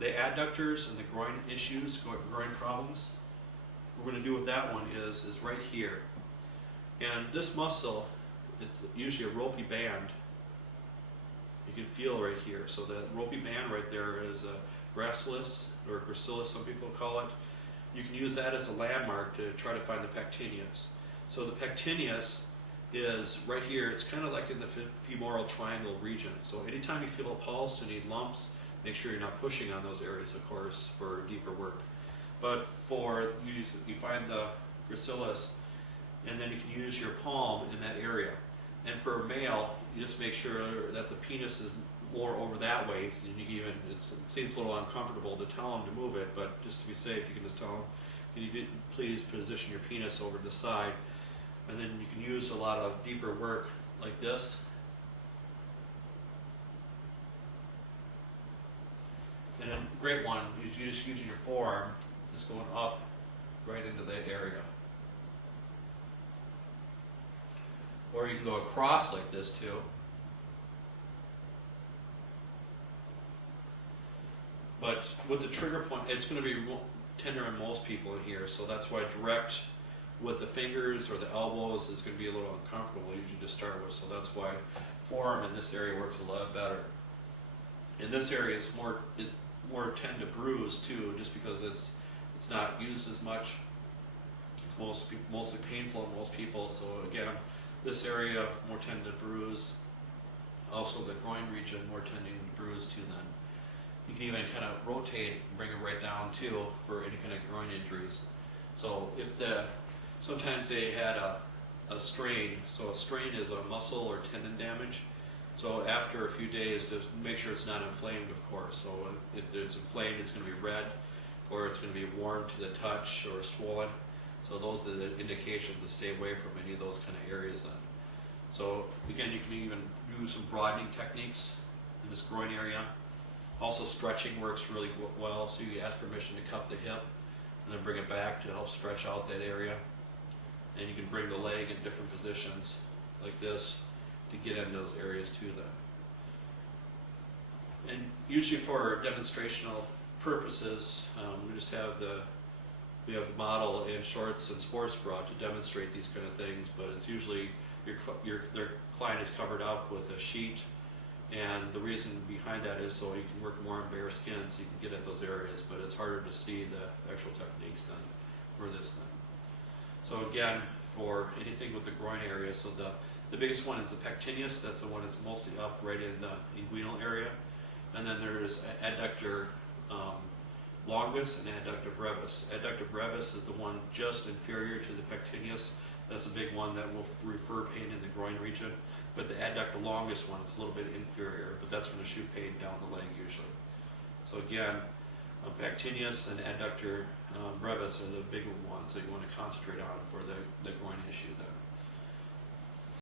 The adductors and the groin issues, groin problems, what we're going to do with that one is right here. And this muscle, it's usually a ropey band. You can feel right here. So the ropey band right there is a gracilis, or gracilis some people call it. You can use that as a landmark to try to find the pectineus. So the pectineus is right here. It's kind of like in the femoral triangle region. So anytime you feel a pulse and need lumps, make sure you're not pushing on those areas, of course, for deeper work. But for you find the gracilis, and then you can use your palm in that area. And for a male, you just make sure that the penis is more over that way. And you can even, it seems a little uncomfortable to tell him to move it, but just to be safe, you can just tell him, can you please position your penis over to the side? And then you can use a lot of deeper work like this. And a great one is you just using your forearm, just going up right into that area. Or you can go across like this too. But with the trigger point, it's going to be tender on most people in here, so that's why direct with the fingers or the elbows is going to be a little uncomfortable usually to start with, so that's why forearm in this area works a lot better. In this area, it's more tend to bruise too, just because it's not used as much. It's mostly painful in most people, so again, this area more tend to bruise. Also the groin region more tending to bruise too then. You can even kind of rotate and bring it right down too for any kind of groin injuries. So if sometimes they had a strain, so a strain is a muscle or tendon damage. So after a few days, just make sure it's not inflamed, of course. So if it's inflamed, it's going to be red, or it's going to be warm to the touch or swollen. So those are the indications to stay away from any of those kind of areas then. So again, you can even do some broadening techniques in this groin area. Also stretching works really well, so you ask permission to cup the hip and then bring it back to help stretch out that area. And you can bring the leg in different positions like this to get into those areas too then. And usually for demonstrational purposes, we have the model in shorts and sports bra to demonstrate these kind of things, but it's usually their client is covered up with a sheet, and the reason behind that is so you can work more on bare skin so you can get at those areas, but it's harder to see the actual techniques than for this thing. So again, for anything with the groin area, so the biggest one is the pectineus. That's the one that's mostly up right in the inguinal area. And then there's adductor longus and adductor brevis. Adductor brevis is the one just inferior to the pectineus. That's a big one that will refer pain in the groin region. But the adductor longus one is a little bit inferior, but that's going to shoot pain down the leg usually. So again, pectineus and adductor brevis are the bigger ones that you want to concentrate on for the groin issue then.